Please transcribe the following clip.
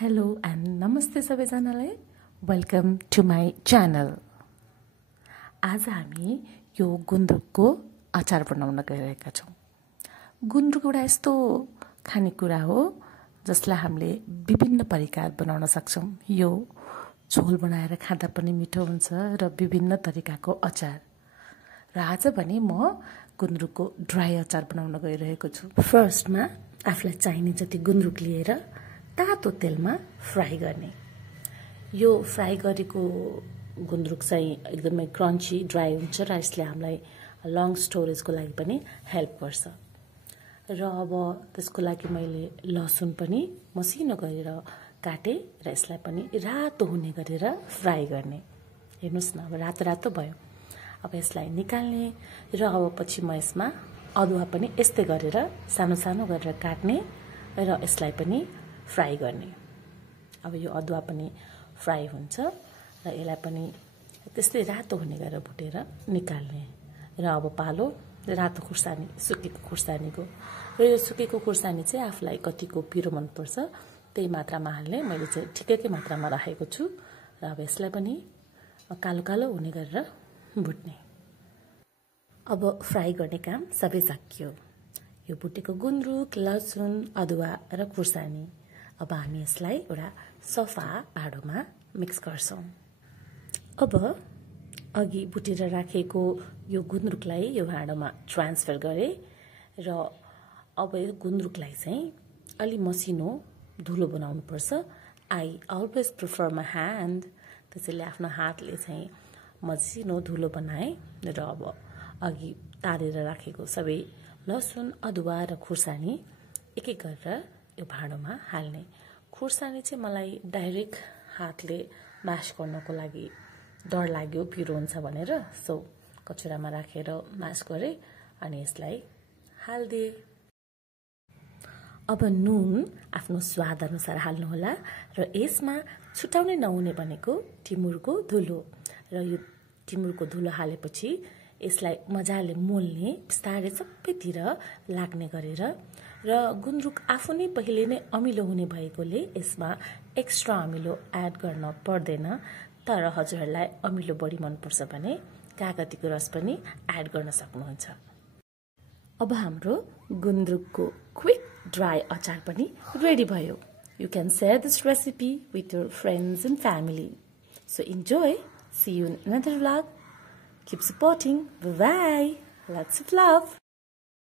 Hello and नमस्ते सबैजनालाई welcome to my channel. आज हामी यो गुन्द्रुकको अचार बनाउन गइरहेका छौँ। गुन्द्रुक एउटा यस्तो खानेकुरा हो जसलाई हामीले विभिन्न परिकार बनाउन सक्छौँ। यो झोल बनाएर खाँदा पनि मिठो हुन्छ र विभिन्न तरिकाको अचार। र आज भने म गुन्द्रुकको ड्राई अचार बनाउन गइरहेको छु। फर्स्टमा आफूलाई चाहिने जति गुन्द्रुक लिएर तातो तेलमा फ्राई गर्ने। यो फ्राई गरेको गुन्द्रुक चाहिँ एकदमै क्रन्ची ड्राई हुन्छ र यसले हामीलाई लङ स्टोरेजको लागि पनि हेल्प गर्छ। र अब त्यसको लागि मैले लसुन पनि मसिनो गरेर काटेँ र यसलाई पनि रातो हुने गरेर फ्राई गर्ने। हेर्नुहोस् न, अब रातो रातो भयो। अब यसलाई निकाल्ने र अब पछि म यसमा अदुवा पनि यस्तै गरेर सानो सानो गरेर काट्ने र यसलाई पनि फ्राई गर्ने। अब यो अदुवा पनि फ्राई हुन्छ र यसलाई पनि त्यस्तै रातो हुने गरेर भुटेर निकाल्ने। र अब पालो रातो खुर्सानी, सुकेको खुर्सानीको। र यो सुकेको खुर्सानी चाहिँ आफूलाई कतिको पिरो मनपर्छ त्यही मात्रामा हाल्ने। मैले चाहिँ ठिकैकै मात्रामा राखेको छु। र अब यसलाई पनि कालो कालो हुने गरेर भुट्ने। अब फ्राई गर्ने काम सबै सकियो। यो भुटेको गुन्द्रुक, लसुन, अदुवा र खुर्सानी। अब हामी यसलाई एउटा सफा भाँडोमा मिक्स गर्छौँ। अब अघि भुटेर राखेको यो गुन्द्रुकलाई यो भाँडोमा ट्रान्सफर गरेँ र अब यो गुन्द्रुकलाई चाहिँ अलि मसिनो धुलो बनाउनुपर्छ। I always prefer my hand. त्यसैले आफ्नो हातले चाहिँ मसिनो धुलो बनाएँ र अब अघि तारेर राखेको सबै लसुन, अदुवा र खुर्सानी एक एक गरेर यो भाँडोमा हाल्ने। खुर्सानी चाहिँ मलाई डाइरेक्ट हातले म्यास गर्नको लागि डर लाग्यो, पिरो हुन्छ भनेर। सो कचुरामा राखेर म्यास गरेँ अनि यसलाई हालिदिएँ। अब नुन आफ्नो स्वाद अनुसार हाल्नुहोला र यसमा छुटाउनै नहुने भनेको टिमुरको धुलो। र यो टिमुरको धुलो हालेपछि यसलाई मजाले मोल्ने, बिस्तारै सबैतिर लाग्ने गरेर। र गुन्द्रुक आफू नै पहिले नै अमिलो हुने भएकोले यसमा एक्स्ट्रा अमिलो एड गर्न पर्दैन। तर हजुरहरूलाई अमिलो बढी मनपर्छ भने कागतीको रस पनि एड गर्न सक्नुहुन्छ। अब हाम्रो गुन्द्रुकको क्विक ड्राई अचार पनि रेडी भयो। You can share this recipe with your friends and family. So enjoy. See you in another vlog. Keep supporting. Bye-bye. Lots of love.